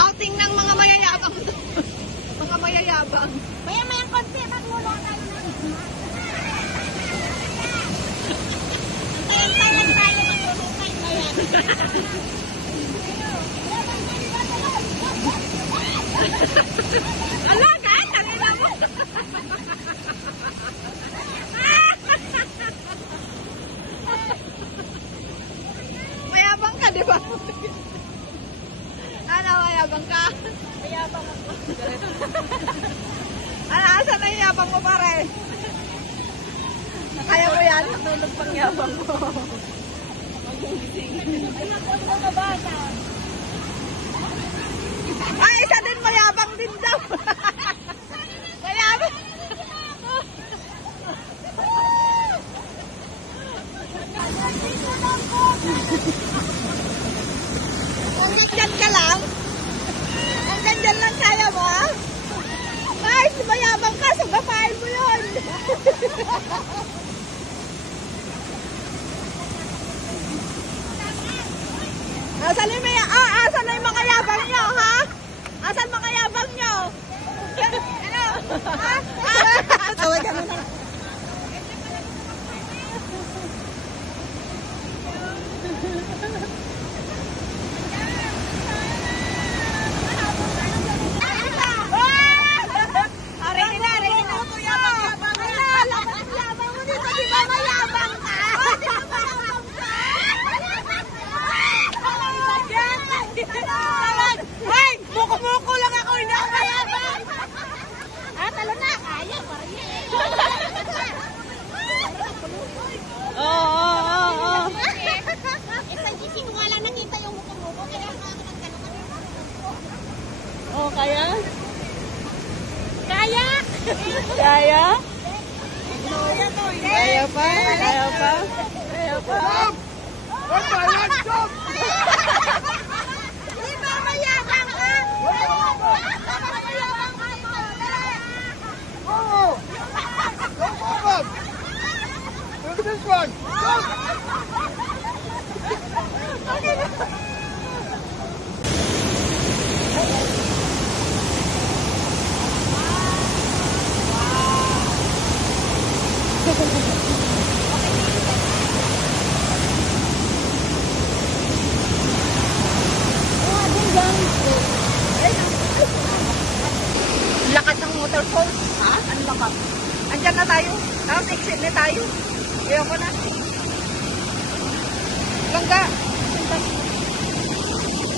Outing ng mga mayayabang. Mga mayayabang. Maya-mayang konti, magmula tayo na. Antayin tayo, magmulukay na yan. Ala, kan? Kanina mo. Mayabang ka, di ba? Ano, mayabang ka? Mayabang ako. Ano, asan na yung yabang mo pare? Kaya mo yan? Natulog pang yabang ko. Ay, naku, ang mga bata. Ay, isa din mayabang din daw. Mayabang. Hanggang dyan ka lang? Hanggang dyan lang kaya mo, ha? Ay, mayabang ka, sugapain mo yun. Asan yung asan na yung mga yabang nyo, ha? Asan mga yabang nyo? Ano? Ha? Tawag ka na. Ay! Muko-muko lang ako, hindi ako mayabang! Talo na, kaya, parang Oo. sa GC mo nga lang nakita yung muko-muko, kaya nakakagano kami. Oh, kaya? Kaya! Kaya? Kaya pa? Kaya pa? Kaya pa? Di ba mayabang ka? Look at this one! Lakas ng waterfall. Ha? Ang lakas. Andyan na tayo. Tapos exit na tayo. Ayoko na. Langga.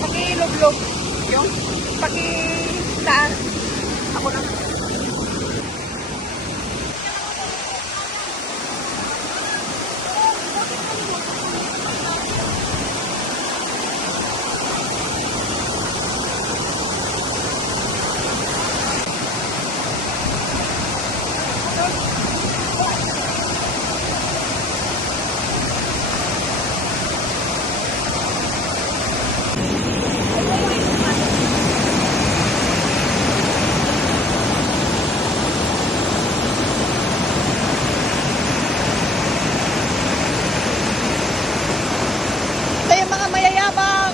Pakilublog. Yung pakitaan. Ako na. Ito yung mga mayayabang.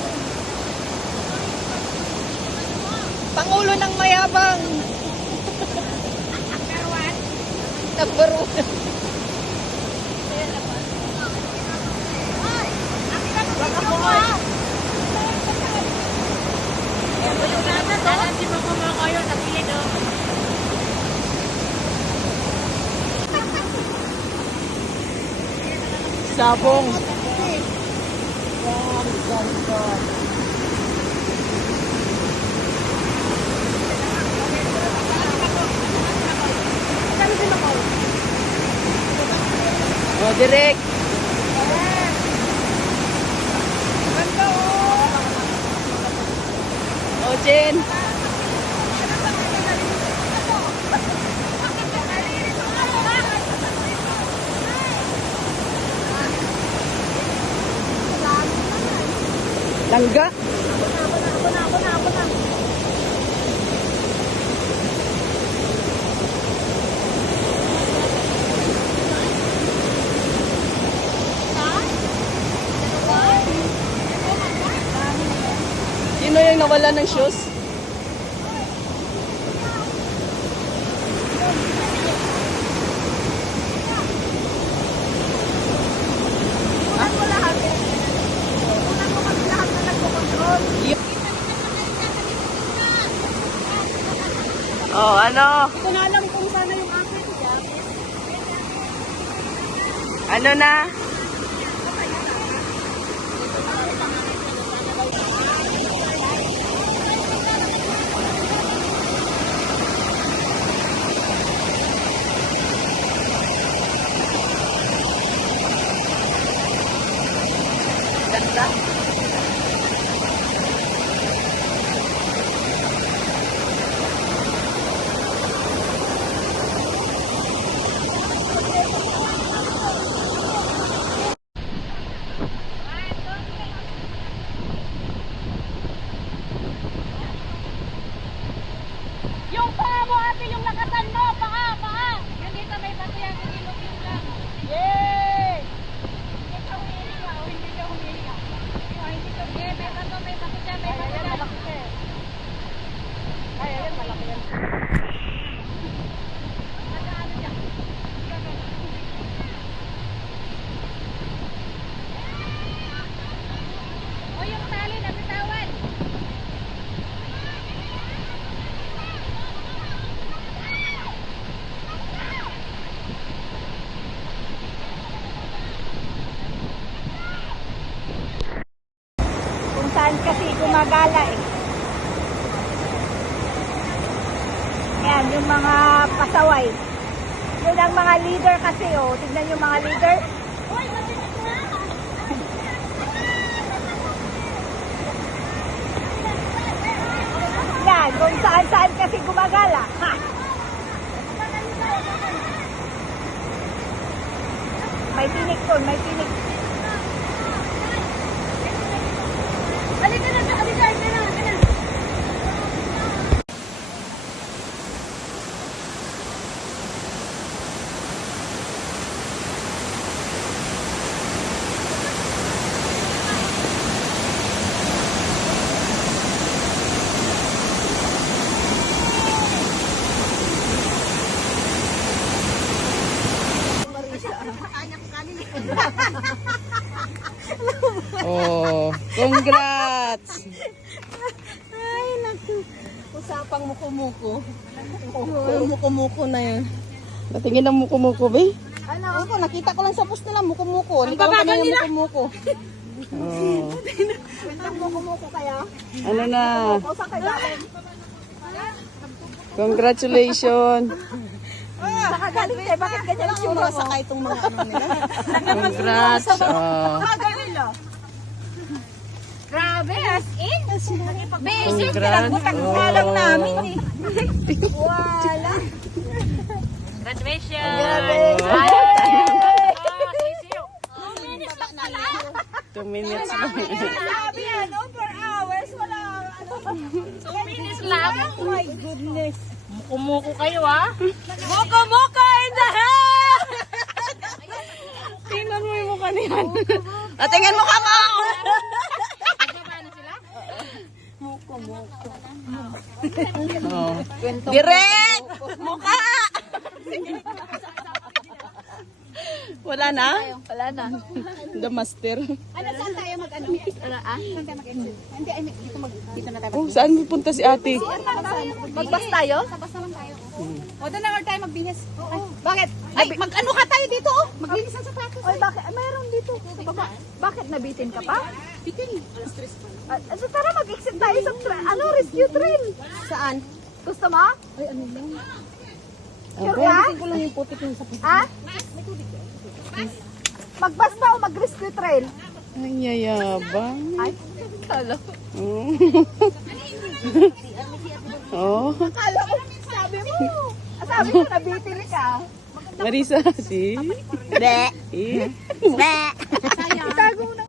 Pangulo ng mayabang. Number 1. Sabong. Oh, direct. Oh, Jen. Langga. nawala ng shoes. Oh, ano? Ito na alam kung sana yung akin. Ano na? Ganda. Yung paa mo, ate, yung lakasan mo. Paa. Yung dito may bato yan. Ilog yung lang. Yay! Hindi ka humihinga. O hindi ka humihinga. O hindi ka. May bato dyan. May bato dyan. Ay, ayan, malaki yan. Ano dyan? O yung tali, nabitawan. Kung saan kasi gumagala eh. Yan, yung mga pasaway. Yun ang mga leader kasi oh. Tignan yung mga leader. Yan, kung saan kasi gumagala. Ha! May tinik doon, may tinik. Halika na, halika na. Oh, congrats! Ay, naku. Usapang muko-muko. Yung muko-muko na yan. Natingin ang muko-muko, be? Ano? Ako, nakita ko lang sa post nila, muko-muko. Hindi ko alam kami yung muko-muko. Oh. Ang muko-muko kaya? Ano na? O sa kagaling? Congratulations! Sa kagaling tayo, bakit ganyan ang sura mo? itong mga ano nila. Congrats! Oh. Kagaling oh. Grabe, as in. Basic. Congrats! Alam namin Oh. eh. Wala. Graduation. Grabe. Sisiyo. 2 minutes lang. Sabi ano, 4 hours, wala. Ano. 2 minutes lang. Oh my goodness. Muko-muko kayo, ah. Muko-muko in the house! Tingnan mo yung mukha niyan. Tingnan mo ka mo! Nagkaba na sila? Oh. Direct! Mukha! Wala na? Wala na. The master. Ano, saan tayo mag-ano? Saan tayo mag-exit? Hindi, ay, dito na tayo. Oh, saan pupunta si ate? Magbas tayo? Sa bus naman tayo. O, doon na tayo magbihis. Bakit? Ay, mag-ano ka tayo dito, oh. Maglinis ang sapatos. Oy, bakit? Ay, mayroon dito. Sa baba. Bakit nabitin ka pa? Bitin. Tara, mag-exit tayo sa rescue train. Saan? Gusto mo? Ay, ano lang. Sure ka? Ko lang yung putik yung sapatos. Ha? Magbas pa o mag-rescue train? Ay, yayabang. Ay, kala. Oh. Kala ko, sabi mo. Sabi mo, nabitin ka. Marisa, si? Be. Eh? Be. Itago na.